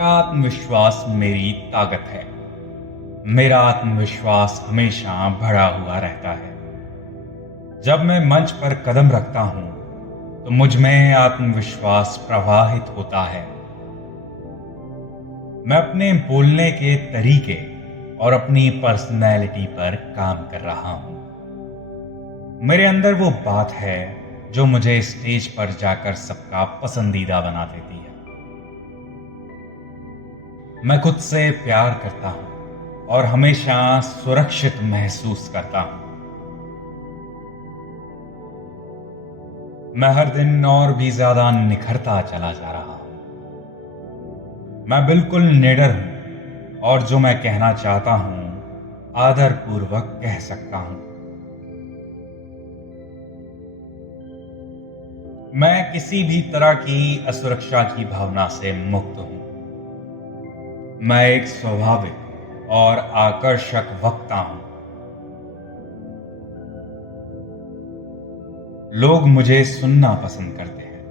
आत्मविश्वास मेरी ताकत है। मेरा आत्मविश्वास हमेशा बढ़ा हुआ रहता है। जब मैं मंच पर कदम रखता हूं, तो मुझ में आत्मविश्वास प्रवाहित होता है। मैं अपने बोलने के तरीके और अपनी पर्सनैलिटी पर काम कर रहा हूं। मेरे अंदर वो बात है जो मुझे स्टेज पर जाकर सबका पसंदीदा बना देती है। मैं खुद से प्यार करता हूं और हमेशा सुरक्षित महसूस करता हूं। मैं हर दिन और भी ज्यादा निखरता चला जा रहा हूं। मैं बिल्कुल निडर हूं और जो मैं कहना चाहता हूं, आदरपूर्वक कह सकता हूं। मैं किसी भी तरह की असुरक्षा की भावना से मुक्त हूं। मैं एक स्वाभाविक और आकर्षक वक्ता हूं। लोग मुझे सुनना पसंद करते हैं।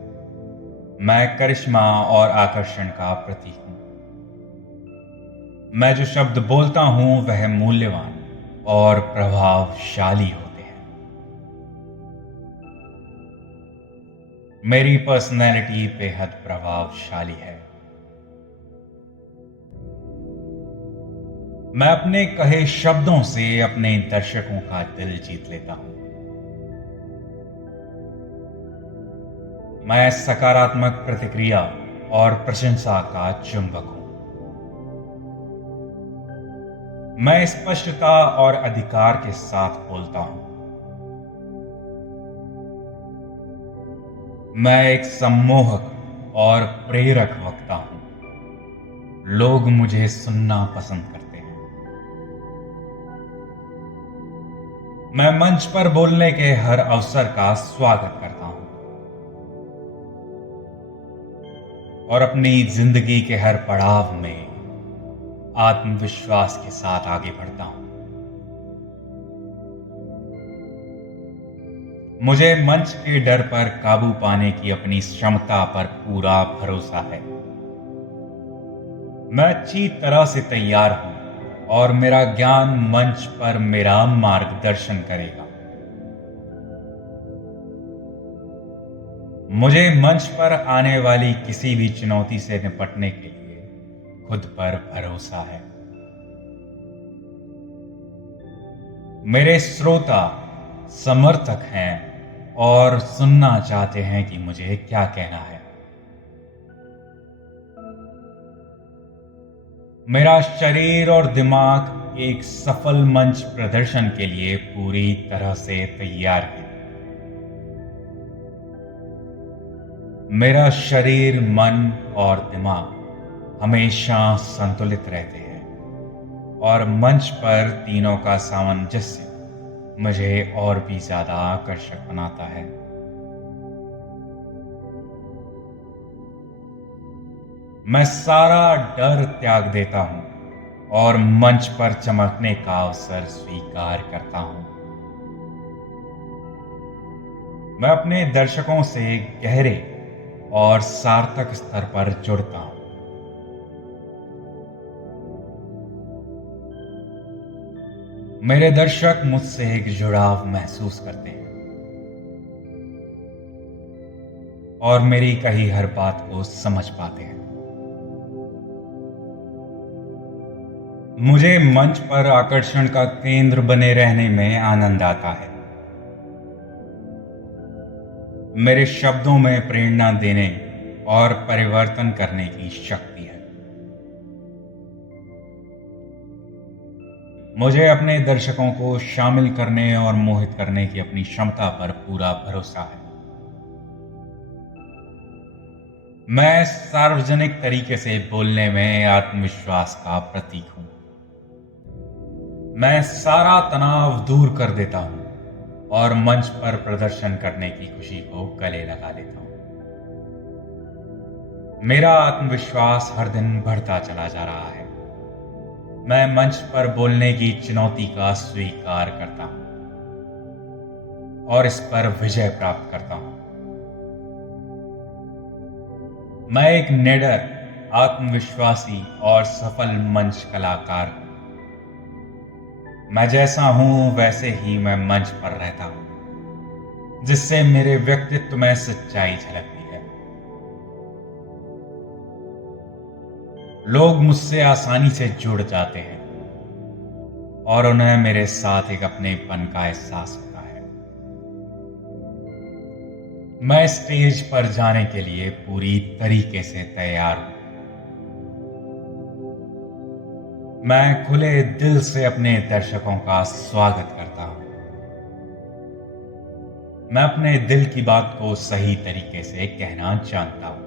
मैं करिश्मा और आकर्षण का प्रतीक हूं। मैं जो शब्द बोलता हूं वह मूल्यवान और प्रभावशाली होते हैं। मेरी पर्सनैलिटी बेहद प्रभावशाली है। मैं अपने कहे शब्दों से अपने दर्शकों का दिल जीत लेता हूं। मैं सकारात्मक प्रतिक्रिया और प्रशंसा का चुंबक हूं। मैं स्पष्टता और अधिकार के साथ बोलता हूं। मैं एक सम्मोहक और प्रेरक वक्ता हूं। लोग मुझे सुनना पसंद करते हैं। मैं मंच पर बोलने के हर अवसर का स्वागत करता हूं और अपनी जिंदगी के हर पड़ाव में आत्मविश्वास के साथ आगे बढ़ता हूं। मुझे मंच के डर पर काबू पाने की अपनी क्षमता पर पूरा भरोसा है। मैं अच्छी तरह से तैयार हूं और मेरा ज्ञान मंच पर मेरा मार्गदर्शन करेगा। मुझे मंच पर आने वाली किसी भी चुनौती से निपटने के लिए खुद पर भरोसा है। मेरे श्रोता समर्थक हैं और सुनना चाहते हैं कि मुझे क्या कहना है। मेरा शरीर और दिमाग एक सफल मंच प्रदर्शन के लिए पूरी तरह से तैयार है। मेरा शरीर, मन और दिमाग हमेशा संतुलित रहते हैं और मंच पर तीनों का सामंजस्य मुझे और भी ज्यादा आकर्षक बनाता है। मैं सारा डर त्याग देता हूं और मंच पर चमकने का अवसर स्वीकार करता हूं। मैं अपने दर्शकों से गहरे और सार्थक स्तर पर जुड़ता हूं। मेरे दर्शक मुझसे एक जुड़ाव महसूस करते हैं और मेरी कही हर बात को समझ पाते हैं। मुझे मंच पर आकर्षण का केंद्र बने रहने में आनंद आता है। मेरे शब्दों में प्रेरणा देने और परिवर्तन करने की शक्ति है। मुझे अपने दर्शकों को शामिल करने और मोहित करने की अपनी क्षमता पर पूरा भरोसा है। मैं सार्वजनिक तरीके से बोलने में आत्मविश्वास का प्रतीक हूं। मैं सारा तनाव दूर कर देता हूं और मंच पर प्रदर्शन करने की खुशी को गले लगा लेता हूं। मेरा आत्मविश्वास हर दिन बढ़ता चला जा रहा है। मैं मंच पर बोलने की चुनौती का स्वीकार करता हूं और इस पर विजय प्राप्त करता हूं। मैं एक निडर, आत्मविश्वासी और सफल मंच कलाकार हूं। मैं जैसा हूं वैसे ही मैं मंच पर रहता हूं, जिससे मेरे व्यक्तित्व में सच्चाई झलकती है। लोग मुझसे आसानी से जुड़ जाते हैं और उन्हें मेरे साथ एक अपनेपन का एहसास होता है। मैं स्टेज पर जाने के लिए पूरी तरीके से तैयार हूं। मैं खुले दिल से अपने दर्शकों का स्वागत करता हूं। मैं अपने दिल की बात को सही तरीके से कहना जानता हूं।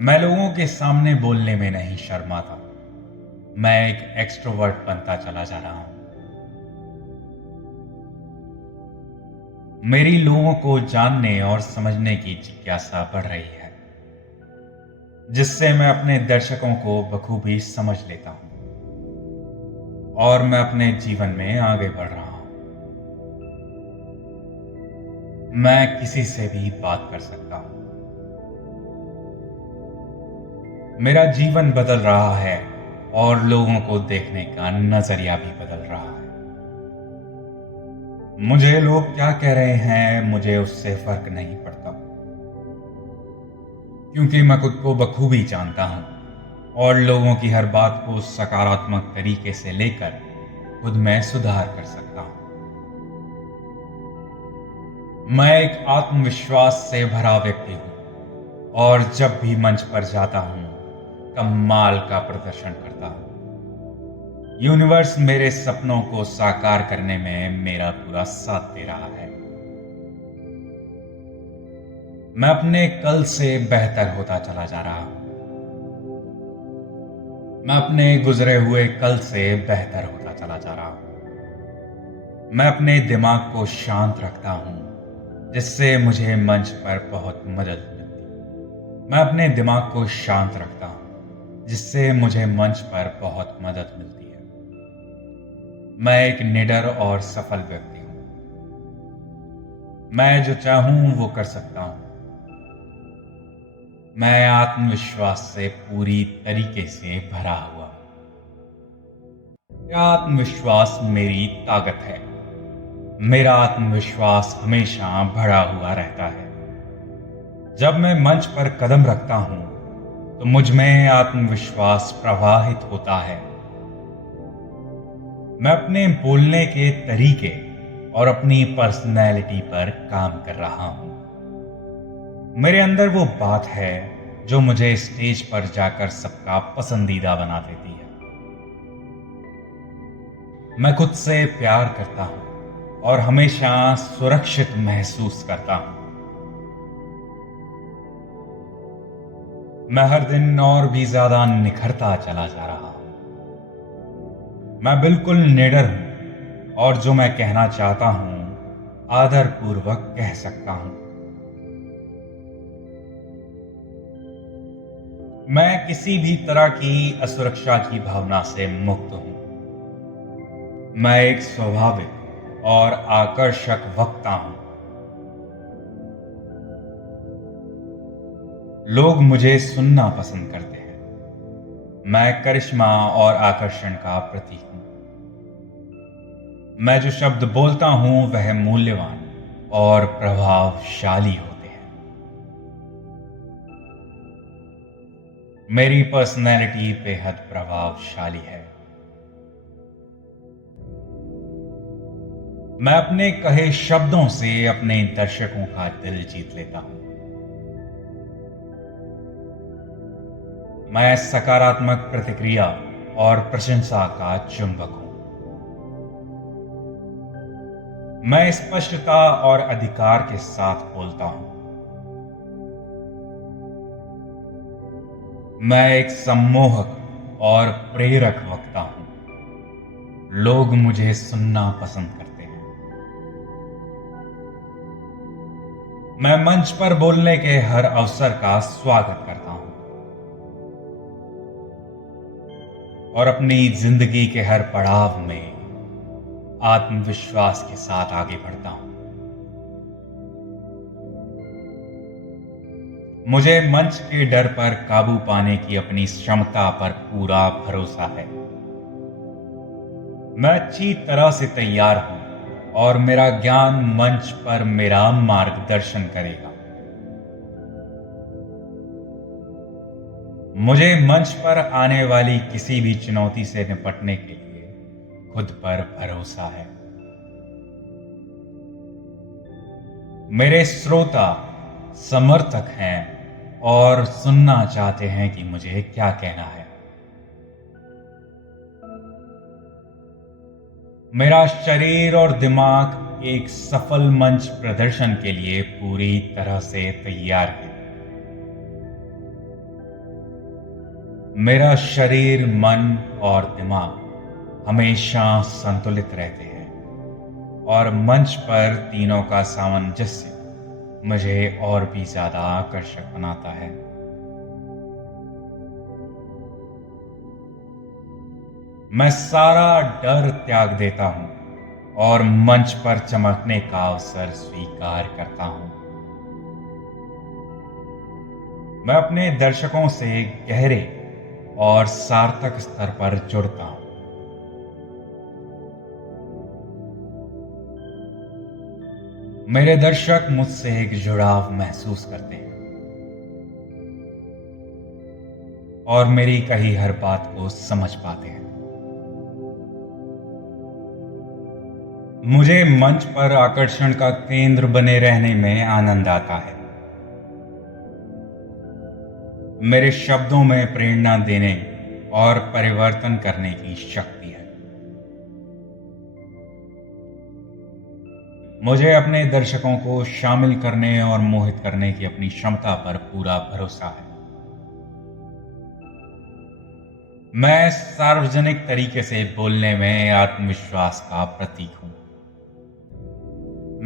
मैं लोगों के सामने बोलने में नहीं शर्माता। मैं एक एक्सट्रोवर्ट बनता चला जा रहा हूं। मेरी लोगों को जानने और समझने की जिज्ञासा बढ़ रही है, जिससे मैं अपने दर्शकों को बखूबी समझ लेता हूं और मैं अपने जीवन में आगे बढ़ रहा हूं। मैं किसी से भी बात कर सकता हूं। मेरा जीवन बदल रहा है और लोगों को देखने का नजरिया भी बदल रहा है। मुझे लोग क्या कह रहे हैं मुझे उससे फर्क नहीं पड़ता, क्योंकि मैं खुद को बखूबी जानता हूं और लोगों की हर बात को सकारात्मक तरीके से लेकर खुद में सुधार कर सकता हूं। मैं एक आत्मविश्वास से भरा व्यक्ति हूं और जब भी मंच पर जाता हूं कमाल का प्रदर्शन करता हूं। यूनिवर्स मेरे सपनों को साकार करने में मेरा पूरा साथ दे रहा है। मैं अपने कल से बेहतर होता चला जा रहा हूं। मैं अपने गुजरे हुए कल से बेहतर होता चला जा रहा हूं। मैं अपने दिमाग को शांत रखता हूं, जिससे मुझे मंच पर बहुत मदद मिलती। मैं अपने दिमाग को शांत रखता हूं, जिससे मुझे मंच पर बहुत मदद मिलती है। मैं एक निडर और सफल व्यक्ति हूं। मैं जो चाहूं वो कर सकता हूं। मैं आत्मविश्वास से पूरी तरीके से भरा हुआ हूं। मेरा आत्मविश्वास मेरी ताकत है। मेरा आत्मविश्वास हमेशा भरा हुआ रहता है। जब मैं मंच पर कदम रखता हूं तो मुझ में आत्मविश्वास प्रवाहित होता है। मैं अपने बोलने के तरीके और अपनी पर्सनैलिटी पर काम कर रहा हूं। मेरे अंदर वो बात है जो मुझे स्टेज पर जाकर सबका पसंदीदा बना देती है। मैं खुद से प्यार करता हूं और हमेशा सुरक्षित महसूस करता हूं। मैं हर दिन और भी ज्यादा निखरता चला जा रहा हूं। मैं बिल्कुल निडर हूं और जो मैं कहना चाहता हूं आदरपूर्वक कह सकता हूं। मैं किसी भी तरह की असुरक्षा की भावना से मुक्त हूं। मैं एक स्वाभाविक और आकर्षक वक्ता हूं। लोग मुझे सुनना पसंद करते हैं। मैं करिश्मा और आकर्षण का प्रतीक हूं। मैं जो शब्द बोलता हूं वह मूल्यवान और प्रभावशाली होते हैं। मेरी पर्सनैलिटी बेहद प्रभावशाली है। मैं अपने कहे शब्दों से अपने दर्शकों का दिल जीत लेता हूं। मैं सकारात्मक प्रतिक्रिया और प्रशंसा का चुंबक हूं। मैं स्पष्टता और अधिकार के साथ बोलता हूं। मैं एक सम्मोहक और प्रेरक वक्ता हूं। लोग मुझे सुनना पसंद करते हैं। मैं मंच पर बोलने के हर अवसर का स्वागत करता हूं और अपनी जिंदगी के हर पड़ाव में आत्मविश्वास के साथ आगे बढ़ता हूं। मुझे मंच के डर पर काबू पाने की अपनी क्षमता पर पूरा भरोसा है। मैं अच्छी तरह से तैयार हूं और मेरा ज्ञान मंच पर मेरा मार्गदर्शन करेगा। मुझे मंच पर आने वाली किसी भी चुनौती से निपटने के लिए खुद पर भरोसा है। मेरे श्रोता समर्थक हैं और सुनना चाहते हैं कि मुझे क्या कहना है। मेरा शरीर और दिमाग एक सफल मंच प्रदर्शन के लिए पूरी तरह से तैयार है। मेरा शरीर, मन और दिमाग हमेशा संतुलित रहते हैं और मंच पर तीनों का सामंजस्य मुझे और भी ज्यादा आकर्षक बनाता है। मैं सारा डर त्याग देता हूं और मंच पर चमकने का अवसर स्वीकार करता हूं। मैं अपने दर्शकों से गहरे और सार्थक स्तर पर जुड़ता हूं। मेरे दर्शक मुझसे एक जुड़ाव महसूस करते हैं और मेरी कही हर बात को समझ पाते हैं। मुझे मंच पर आकर्षण का केंद्र बने रहने में आनंद आता है। मेरे शब्दों में प्रेरणा देने और परिवर्तन करने की शक्ति है। मुझे अपने दर्शकों को शामिल करने और मोहित करने की अपनी क्षमता पर पूरा भरोसा है। मैं सार्वजनिक तरीके से बोलने में आत्मविश्वास का प्रतीक हूं।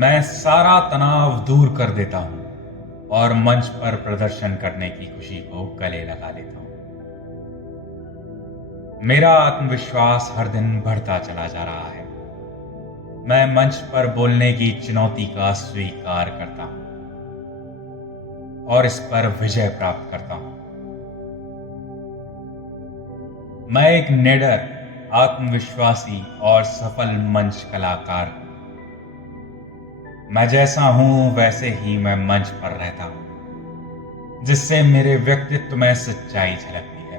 मैं सारा तनाव दूर कर देता हूं और मंच पर प्रदर्शन करने की खुशी को गले लगा लेता हूं। मेरा आत्मविश्वास हर दिन बढ़ता चला जा रहा है। मैं मंच पर बोलने की चुनौती का स्वीकार करता हूं और इस पर विजय प्राप्त करता हूं। मैं एक निडर, आत्मविश्वासी और सफल मंच कलाकार हूं। मैं जैसा हूं वैसे ही मैं मंच पर रहता हूं, जिससे मेरे व्यक्तित्व में सच्चाई झलकती है।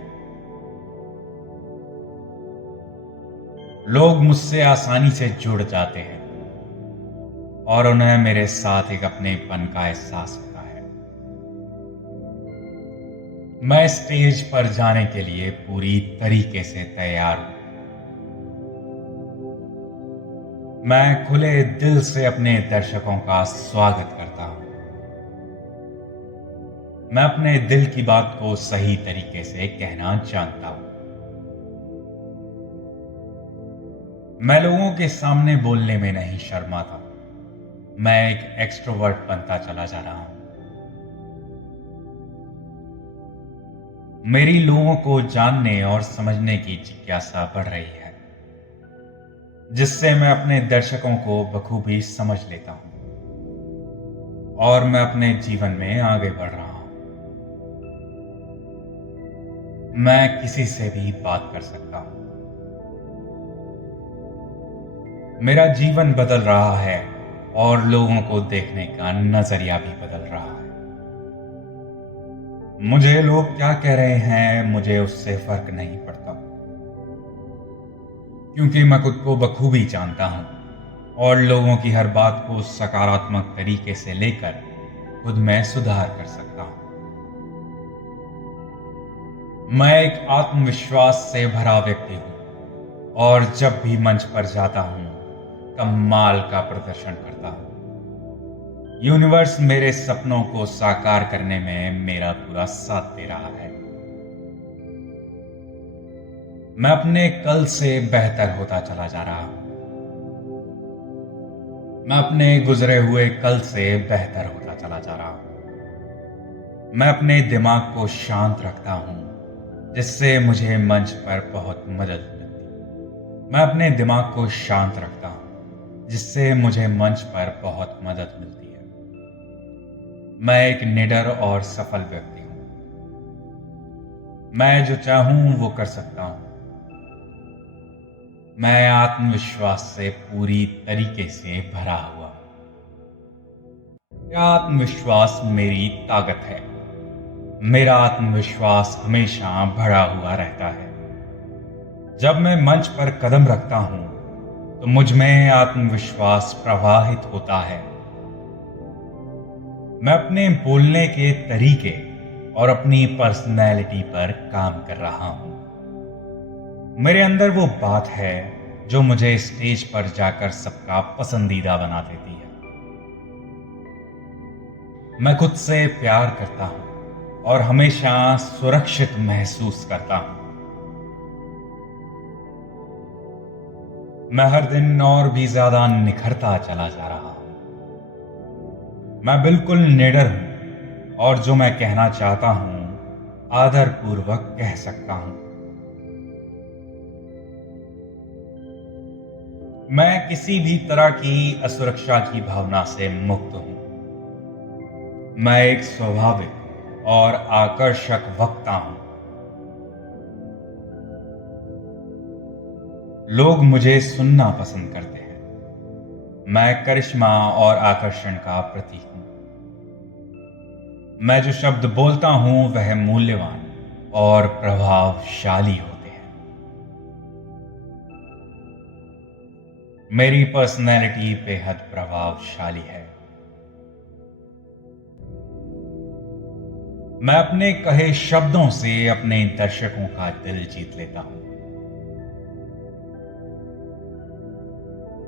लोग मुझसे आसानी से जुड़ जाते हैं और उन्हें मेरे साथ एक अपनेपन का एहसास होता है। मैं स्टेज पर जाने के लिए पूरी तरीके से तैयार हूं। मैं खुले दिल से अपने दर्शकों का स्वागत करता हूं। मैं अपने दिल की बात को सही तरीके से कहना जानता हूं। मैं लोगों के सामने बोलने में नहीं शर्माता। मैं एक एक्सट्रोवर्ट बनता चला जा रहा हूं। मेरी लोगों को जानने और समझने की जिज्ञासा बढ़ रही है, जिससे मैं अपने दर्शकों को बखूबी समझ लेता हूं और मैं अपने जीवन में आगे बढ़ रहा हूं। मैं किसी से भी बात कर सकता हूं। मेरा जीवन बदल रहा है और लोगों को देखने का नजरिया भी बदल रहा है। मुझे लोग क्या कह रहे हैं, मुझे उससे फर्क नहीं पड़ता, क्योंकि मैं खुद को बखूबी जानता हूं और लोगों की हर बात को सकारात्मक तरीके से लेकर खुद में सुधार कर सकता हूं। मैं एक आत्मविश्वास से भरा व्यक्ति हूं और जब भी मंच पर जाता हूं कमाल का प्रदर्शन करता हूं। यूनिवर्स मेरे सपनों को साकार करने में मेरा पूरा साथ दे रहा है। मैं अपने कल से बेहतर होता चला जा रहा हूं। मैं अपने गुजरे हुए कल से बेहतर होता चला जा रहा हूं। मैं अपने दिमाग को शांत रखता हूं, जिससे मुझे मंच पर बहुत मदद मिलती है। मैं अपने दिमाग को शांत रखता हूं, जिससे मुझे मंच पर बहुत मदद मिलती है। मैं एक निडर और सफल व्यक्ति हूं। मैं जो चाहूं वो कर सकता हूं। मैं आत्मविश्वास से पूरी तरीके से भरा हुआ हूं। मेरा आत्मविश्वास मेरी ताकत है। मेरा आत्मविश्वास हमेशा भरा हुआ रहता है। जब मैं मंच पर कदम रखता हूं तो मुझ में आत्मविश्वास प्रवाहित होता है। मैं अपने बोलने के तरीके और अपनी पर्सनैलिटी पर काम कर रहा हूं। मेरे अंदर वो बात है जो मुझे स्टेज पर जाकर सबका पसंदीदा बना देती है। मैं खुद से प्यार करता हूं और हमेशा सुरक्षित महसूस करता हूं। मैं हर दिन और भी ज्यादा निखरता चला जा रहा हूं। मैं बिल्कुल निडर हूं और जो मैं कहना चाहता हूं आदरपूर्वक कह सकता हूं। मैं किसी भी तरह की असुरक्षा की भावना से मुक्त हूं। मैं एक स्वाभाविक और आकर्षक वक्ता हूं। लोग मुझे सुनना पसंद करते हैं। मैं करिश्मा और आकर्षण का प्रतीक हूं। मैं जो शब्द बोलता हूं वह मूल्यवान और प्रभावशाली होते हैं। मेरी पर्सनैलिटी बेहद प्रभावशाली है। मैं अपने कहे शब्दों से अपने दर्शकों का दिल जीत लेता हूं।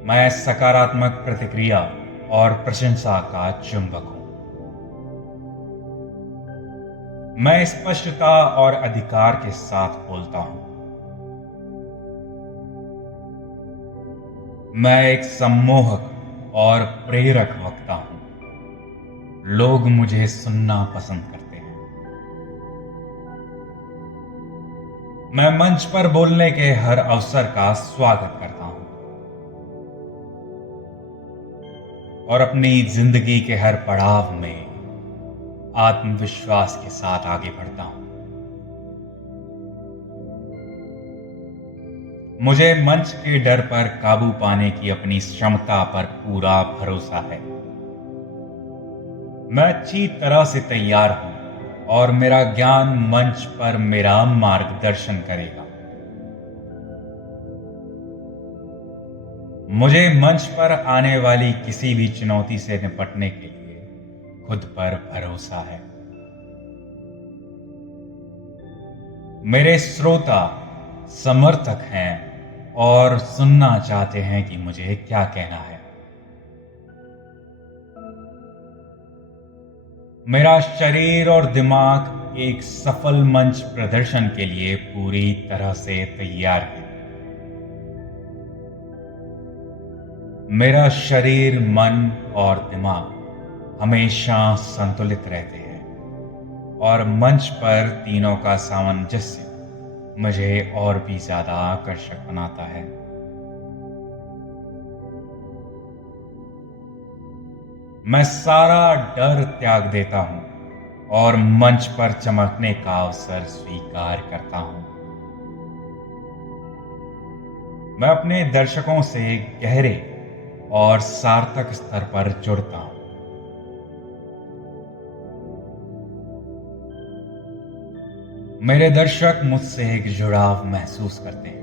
मैं सकारात्मक प्रतिक्रिया और प्रशंसा का चुंबक हूं। मैं स्पष्टता और अधिकार के साथ बोलता हूं। मैं एक सम्मोहक और प्रेरक वक्ता हूं। लोग मुझे सुनना पसंद करते हैं। मैं मंच पर बोलने के हर अवसर का स्वागत करता हूं और अपनी जिंदगी के हर पड़ाव में आत्मविश्वास के साथ आगे बढ़ता हूं। मुझे मंच के डर पर काबू पाने की अपनी क्षमता पर पूरा भरोसा है। मैं अच्छी तरह से तैयार हूं और मेरा ज्ञान मंच पर मेरा मार्गदर्शन करेगा। मुझे मंच पर आने वाली किसी भी चुनौती से निपटने के लिए खुद पर भरोसा है। मेरे श्रोता समर्थक हैं और सुनना चाहते हैं कि मुझे क्या कहना है। मेरा शरीर और दिमाग एक सफल मंच प्रदर्शन के लिए पूरी तरह से तैयार है। मेरा शरीर, मन और दिमाग हमेशा संतुलित रहते हैं और मंच पर तीनों का सामंजस्य मुझे और भी ज्यादा आकर्षक बनाता है। मैं सारा डर त्याग देता हूं और मंच पर चमकने का अवसर स्वीकार करता हूं। मैं अपने दर्शकों से गहरे और सार्थक स्तर पर जुड़ता हूं। मेरे दर्शक मुझसे एक जुड़ाव महसूस करते हैं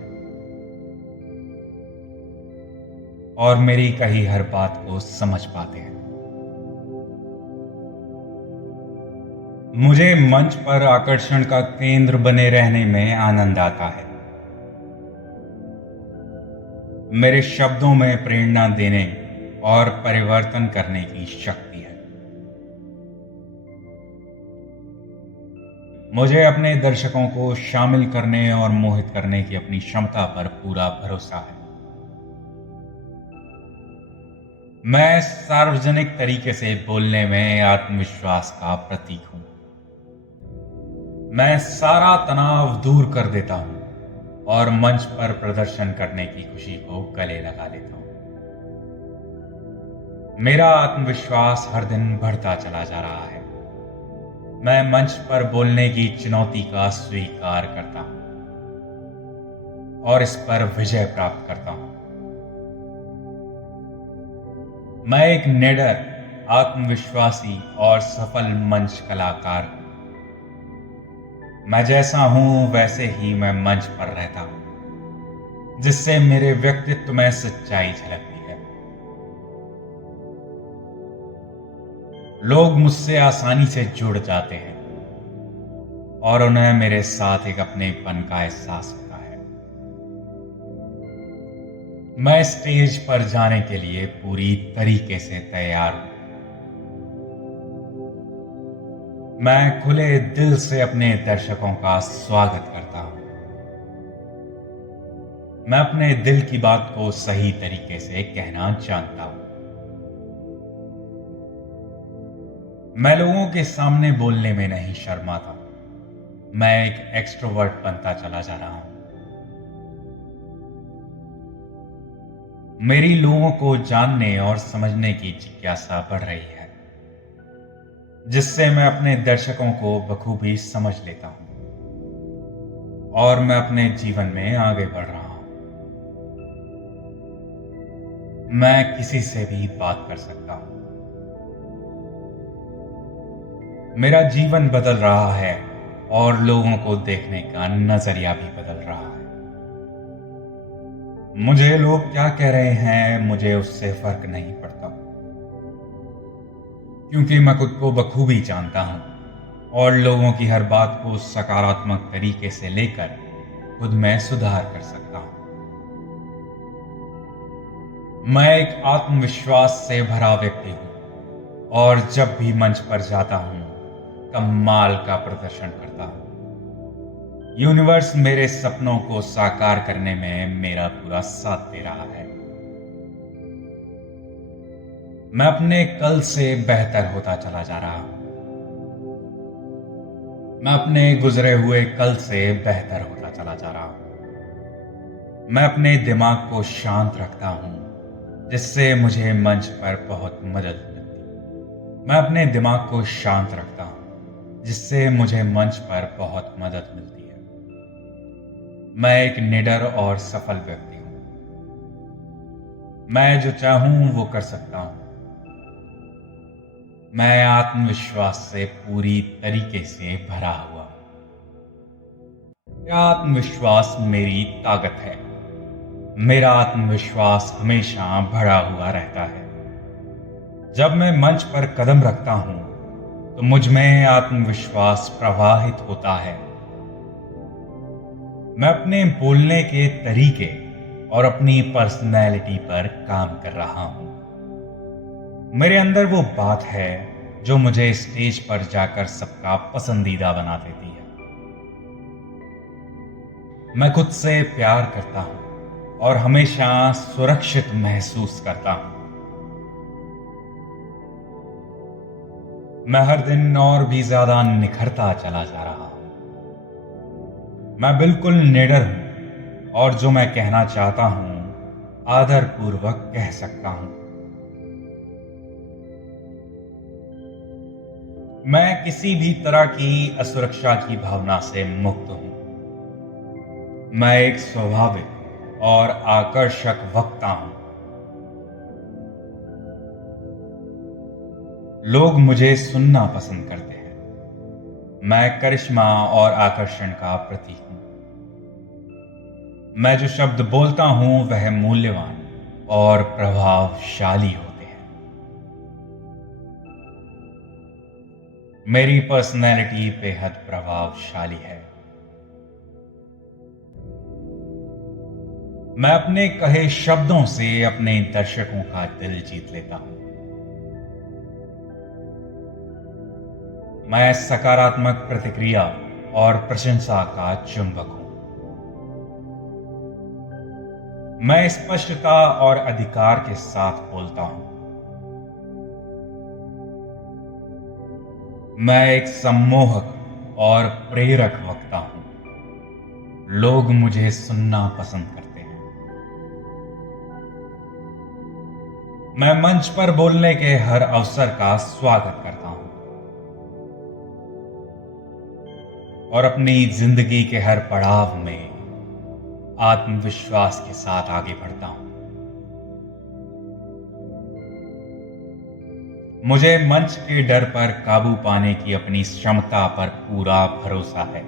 और मेरी कही हर बात को समझ पाते हैं। मुझे मंच पर आकर्षण का केंद्र बने रहने में आनंद आता है। मेरे शब्दों में प्रेरणा देने और परिवर्तन करने की शक्ति है। मुझे अपने दर्शकों को शामिल करने और मोहित करने की अपनी क्षमता पर पूरा भरोसा है। मैं सार्वजनिक तरीके से बोलने में आत्मविश्वास का प्रतीक हूं। मैं सारा तनाव दूर कर देता हूं और मंच पर प्रदर्शन करने की खुशी को गले लगा लेता हूं। मेरा आत्मविश्वास हर दिन बढ़ता चला जा रहा है। मैं मंच पर बोलने की चुनौती का स्वीकार करता हूं और इस पर विजय प्राप्त करता हूं। मैं एक निडर, आत्मविश्वासी और सफल मंच कलाकार हूं। मैं जैसा हूं वैसे ही मैं मंच पर रहता हूं, जिससे मेरे व्यक्तित्व में सच्चाई झलकती है। लोग मुझसे आसानी से जुड़ जाते हैं और उन्हें मेरे साथ एक अपनेपन का एहसास होता है। मैं स्टेज पर जाने के लिए पूरी तरीके से तैयार हूं। मैं खुले दिल से अपने दर्शकों का स्वागत करता हूं। मैं अपने दिल की बात को सही तरीके से कहना जानता हूं। मैं लोगों के सामने बोलने में नहीं शर्माता। मैं एक एक्सट्रोवर्ट बनता चला जा रहा हूं। मेरी लोगों को जानने और समझने की जिज्ञासा बढ़ रही है, जिससे मैं अपने दर्शकों को बखूबी समझ लेता हूं और मैं अपने जीवन में आगे बढ़ रहा हूं। मैं किसी से भी बात कर सकता हूं। मेरा जीवन बदल रहा है और लोगों को देखने का नजरिया भी बदल रहा है। मुझे लोग क्या कह रहे हैं, मुझे उससे फर्क नहीं पड़ता, क्योंकि मैं खुद को बखूबी जानता हूं और लोगों की हर बात को सकारात्मक तरीके से लेकर खुद में सुधार कर सकता हूं। मैं एक आत्मविश्वास से भरा व्यक्ति हूं और जब भी मंच पर जाता हूं कमाल का प्रदर्शन करता हूं। यूनिवर्स मेरे सपनों को साकार करने में मेरा पूरा साथ दे रहा है। मैं अपने कल से बेहतर होता चला जा रहा हूं। मैं अपने गुजरे हुए कल से बेहतर होता चला जा रहा हूं। मैं अपने दिमाग को शांत रखता हूं, जिससे मुझे मंच पर बहुत मदद मिलती। मैं अपने दिमाग को शांत रखता हूं, जिससे मुझे मंच पर बहुत मदद मिलती है। मैं एक निडर और सफल व्यक्ति हूं। मैं जो चाहूं वो कर सकता हूं। मैं आत्मविश्वास से पूरी तरीके से भरा हुआ हूं। मेरा आत्मविश्वास मेरी ताकत है। मेरा आत्मविश्वास हमेशा भरा हुआ रहता है। जब मैं मंच पर कदम रखता हूं तो मुझ में आत्मविश्वास प्रवाहित होता है। मैं अपने बोलने के तरीके और अपनी पर्सनैलिटी पर काम कर रहा हूं। मेरे अंदर वो बात है जो मुझे स्टेज पर जाकर सबका पसंदीदा बना देती है। मैं खुद से प्यार करता हूं और हमेशा सुरक्षित महसूस करता हूं। मैं हर दिन और भी ज्यादा निखरता चला जा रहा हूं। मैं बिल्कुल निडर हूं और जो मैं कहना चाहता हूं आदरपूर्वक कह सकता हूं। मैं किसी भी तरह की असुरक्षा की भावना से मुक्त हूं। मैं एक स्वाभाविक और आकर्षक वक्ता हूं। लोग मुझे सुनना पसंद करते हैं। मैं करिश्मा और आकर्षण का प्रतीक हूं। मैं जो शब्द बोलता हूं वह मूल्यवान और प्रभावशाली होते हैं। मेरी पर्सनैलिटी बेहद प्रभावशाली है। मैं अपने कहे शब्दों से अपने दर्शकों का दिल जीत लेता हूं। मैं सकारात्मक प्रतिक्रिया और प्रशंसा का चुंबक हूं। मैं स्पष्टता और अधिकार के साथ बोलता हूं। मैं एक सम्मोहक और प्रेरक वक्ता हूं। लोग मुझे सुनना पसंद करते हैं। मैं मंच पर बोलने के हर अवसर का स्वागत करता हूं। और अपनी जिंदगी के हर पड़ाव में आत्मविश्वास के साथ आगे बढ़ता हूं। मुझे मंच के डर पर काबू पाने की अपनी क्षमता पर पूरा भरोसा है।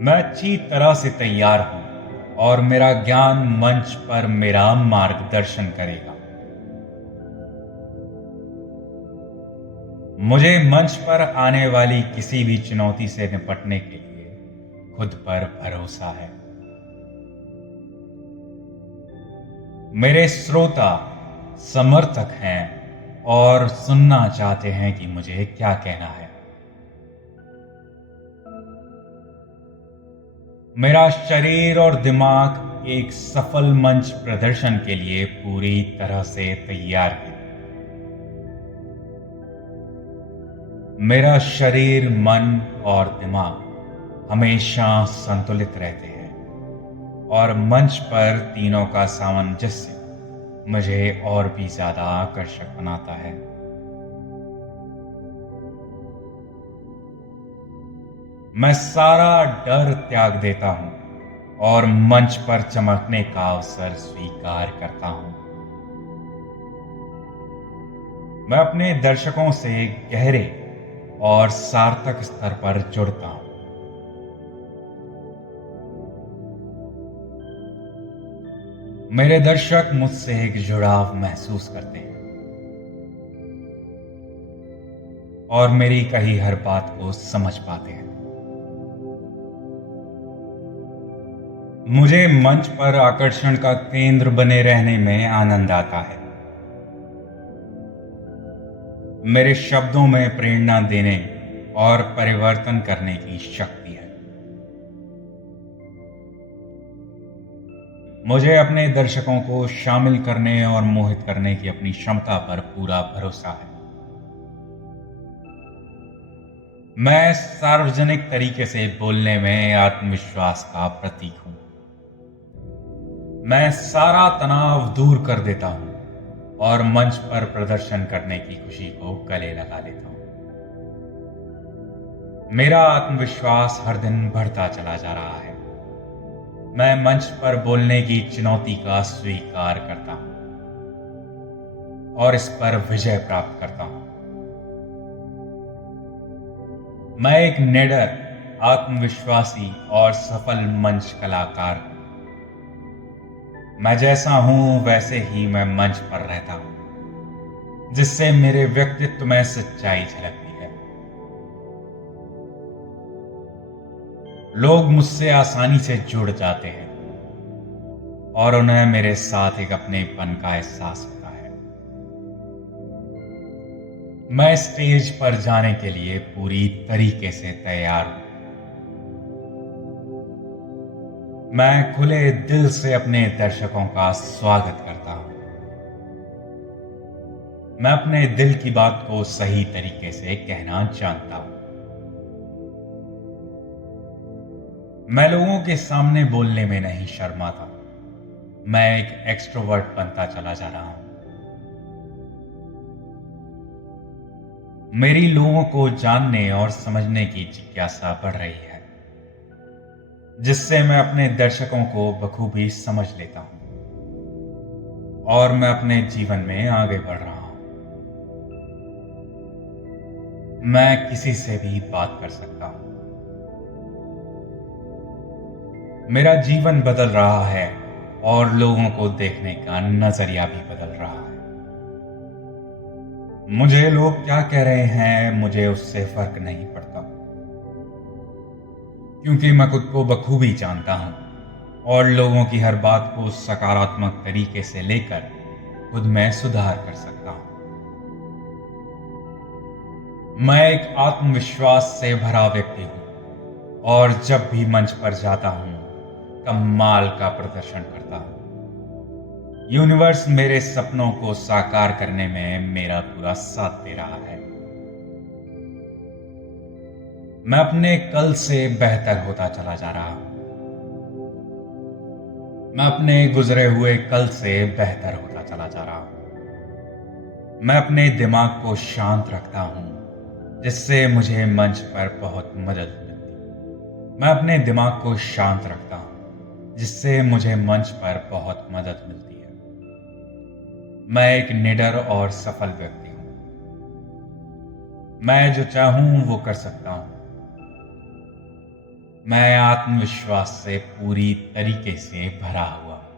मैं अच्छी तरह से तैयार हूं और मेरा ज्ञान मंच पर मेरा मार्गदर्शन करेगा। मुझे मंच पर आने वाली किसी भी चुनौती से निपटने के लिए खुद पर भरोसा है। मेरे श्रोता समर्थक हैं और सुनना चाहते हैं कि मुझे क्या कहना है। मेरा शरीर और दिमाग एक सफल मंच प्रदर्शन के लिए पूरी तरह से तैयार है। मेरा शरीर, मन और दिमाग हमेशा संतुलित रहते हैं और मंच पर तीनों का सामंजस्य मुझे और भी ज्यादा आकर्षक बनाता है। मैं सारा डर त्याग देता हूं और मंच पर चमकने का अवसर स्वीकार करता हूं। मैं अपने दर्शकों से गहरे और सार्थक स्तर पर जुड़ता हूं। मेरे दर्शक मुझसे एक जुड़ाव महसूस करते हैं और मेरी कही हर बात को समझ पाते हैं। मुझे मंच पर आकर्षण का केंद्र बने रहने में आनंद आता है। मेरे शब्दों में प्रेरणा देने और परिवर्तन करने की शक्ति है। मुझे अपने दर्शकों को शामिल करने और मोहित करने की अपनी क्षमता पर पूरा भरोसा है। मैं सार्वजनिक तरीके से बोलने में आत्मविश्वास का प्रतीक हूं। मैं सारा तनाव दूर कर देता हूं और मंच पर प्रदर्शन करने की खुशी को गले लगा लेता हूं। मेरा आत्मविश्वास हर दिन बढ़ता चला जा रहा है। मैं मंच पर बोलने की चुनौती का स्वीकार करता हूं और इस पर विजय प्राप्त करता हूं। मैं एक निडर, आत्मविश्वासी और सफल मंच कलाकार हूं। मैं जैसा हूं वैसे ही मैं मंच पर रहता हूं, जिससे मेरे व्यक्तित्व में सच्चाई झलकती है। लोग मुझसे आसानी से जुड़ जाते हैं और उन्हें मेरे साथ एक अपनेपन का एहसास होता है। मैं स्टेज पर जाने के लिए पूरी तरीके से तैयार हूं। मैं खुले दिल से अपने दर्शकों का स्वागत करता हूं। मैं अपने दिल की बात को सही तरीके से कहना जानता हूं। मैं लोगों के सामने बोलने में नहीं शर्माता। मैं एक एक्सट्रोवर्ट बनता चला जा रहा हूं। मेरी लोगों को जानने और समझने की जिज्ञासा बढ़ रही है, जिससे मैं अपने दर्शकों को बखूबी समझ लेता हूं और मैं अपने जीवन में आगे बढ़ रहा हूं। मैं किसी से भी बात कर सकता हूं। मेरा जीवन बदल रहा है और लोगों को देखने का नजरिया भी बदल रहा है। मुझे लोग क्या कह रहे हैं मुझे उससे फर्क नहीं पड़ता, क्योंकि मैं खुद को बखूबी जानता हूं और लोगों की हर बात को सकारात्मक तरीके से लेकर खुद में सुधार कर सकता हूं। मैं एक आत्मविश्वास से भरा व्यक्ति हूं और जब भी मंच पर जाता हूं कमाल का प्रदर्शन करता हूं। यूनिवर्स मेरे सपनों को साकार करने में मेरा पूरा साथ दे रहा है। मैं अपने कल से बेहतर होता चला जा रहा हूं। मैं अपने गुजरे हुए कल से बेहतर होता चला जा रहा हूं। मैं अपने दिमाग को शांत रखता हूं जिससे मुझे मंच पर बहुत मदद मिलती है। मैं अपने दिमाग को शांत रखता हूँ, जिससे मुझे मंच पर बहुत मदद मिलती है। मैं एक निडर और सफल व्यक्ति हूँ। मैं जो चाहूँ वो कर सकता हूँ। मैं आत्मविश्वास से पूरी तरीके से भरा हुआ हूँ।